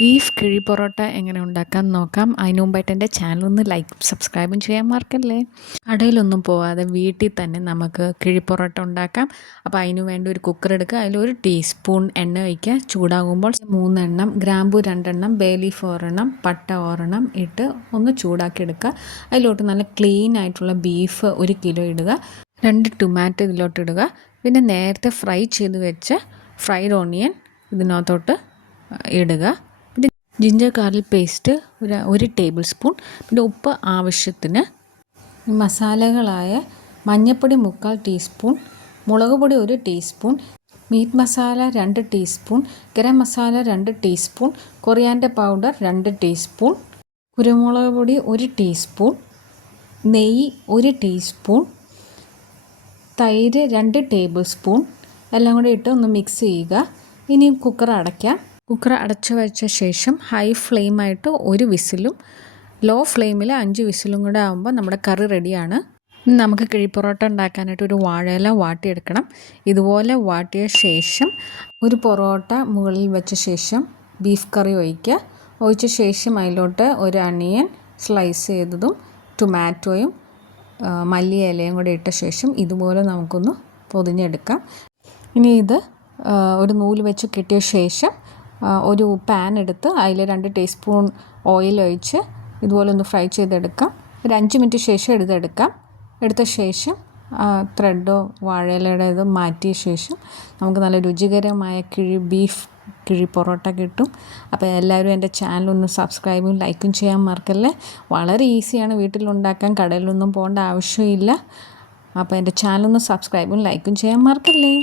Beef കിഴി പൊറോട്ട എങ്ങനെ ഉണ്ടാക്കാൻ നോക്കാം. അതിന് മുമ്പായിട്ട് എൻ്റെ ചാനലൊന്ന് സബ്സ്ക്രൈബും ചെയ്യാൻ മറക്കല്ലേ. കടയിലൊന്നും പോവാതെ വീട്ടിൽ തന്നെ നമുക്ക് കിഴി പൊറോട്ട ഉണ്ടാക്കാം. അപ്പോൾ അതിന് വേണ്ടി ഒരു കുക്കർ എടുക്കുക, അതിലൊരു ടീസ്പൂൺ എണ്ണ ഒഴിക്കുക. ചൂടാകുമ്പോൾ 3 എണ്ണം ഗ്രാമ്പു, 2 എണ്ണം ബേ ലീഫ് 1 എണ്ണം പട്ട 1 എണ്ണം ഇട്ട് ഒന്ന് ചൂടാക്കി എടുക്കുക. അതിലോട്ട് നല്ല ക്ലീൻ ആയിട്ടുള്ള ബീഫ് 1 കിലോ ഇടുക. 2 ടൊമാറ്റോ ഇതിലോട്ട് ഇടുക. പിന്നെ നേരത്തെ ഫ്രൈ ചെയ്ത് വെച്ച ഫ്രൈഡ് ഓണിയൻ ഇതിനകത്തോട്ട് ഇടുക. പിന്നെ ginger garlic paste 1 table spoon. പിന്നെ ഉപ്പ് ആവശ്യത്തിന്. മസാലകളായ മഞ്ഞൾപ്പൊടി 3/4 ടീസ്പൂൺ, മുളക് പൊടി 1 teaspoon, meat masala 2 teaspoon, garam masala 2 teaspoon, coriander powder 2 teaspoon, കുരുമുളക് പൊടി 1 ടീസ്പൂൺ, നെയ്യ് 1 ടീസ്പൂൺ, തൈര് 2 ടേബിൾ സ്പൂൺ എല്ലാം കൂടി ഇട്ട് ഒന്ന് മിക്സ് ചെയ്യുക. ഇനി കുക്കർ അടയ്ക്കാം. കുക്കർ അടച്ചു വെച്ച ശേഷം ഹൈ ഫ്ലെയിമായിട്ട് 1 വിസിലും ലോ ഫ്ലെയിമിൽ 5 വിസിലും കൂടെ ആകുമ്പോൾ നമ്മുടെ കറി റെഡിയാണ്. നമുക്ക് കിഴി പൊറോട്ട ഉണ്ടാക്കാനായിട്ട് ഒരു വാഴയില വാട്ടിയെടുക്കണം. ഇതുപോലെ വാട്ടിയ ശേഷം ഒരു പൊറോട്ട മുകളിൽ വെച്ച ശേഷം ബീഫ് കറി ഒഴിച്ച ശേഷം അതിലോട്ട് ഒരു അണിയൻ സ്ലൈസ് ചെയ്തതും ടൊമാറ്റോയും മല്ലിയിലയും കൂടി ഇട്ട ശേഷം ഇതുപോലെ നമുക്കൊന്ന് പൊതിഞ്ഞെടുക്കാം. ഇനി ഇത് ഒരു നൂല് വെച്ച് കെട്ടിയ ശേഷം ഒരു പാൻ എടുത്ത് അതിൽ 2 ടീസ്പൂൺ ഓയിൽ ഒഴിച്ച് ഇതുപോലെ ഒന്ന് ഫ്രൈ ചെയ്തെടുക്കാം. ഒരു 5 മിനിറ്റ് ശേഷം എടുത്ത ശേഷം ത്രെഡോ വാഴയിലയുടെ ഇത് മാറ്റിയ ശേഷം നമുക്ക് നല്ല രുചികരമായ ബീഫ് കിഴി പൊറോട്ട കിട്ടും. അപ്പോൾ എല്ലാവരും എൻ്റെ ചാനലൊന്ന് സബ്സ്ക്രൈബും ലൈക്കും ചെയ്യാൻ മറക്കല്ലേ. വളരെ ഈസിയാണ് വീട്ടിലുണ്ടാക്കാൻ, കടയിലൊന്നും പോകേണ്ട ആവശ്യമില്ല. അപ്പോൾ എൻ്റെ ചാനലൊന്ന് സബ്സ്ക്രൈബും ലൈക്കും ചെയ്യാൻ മറക്കല്ലേ.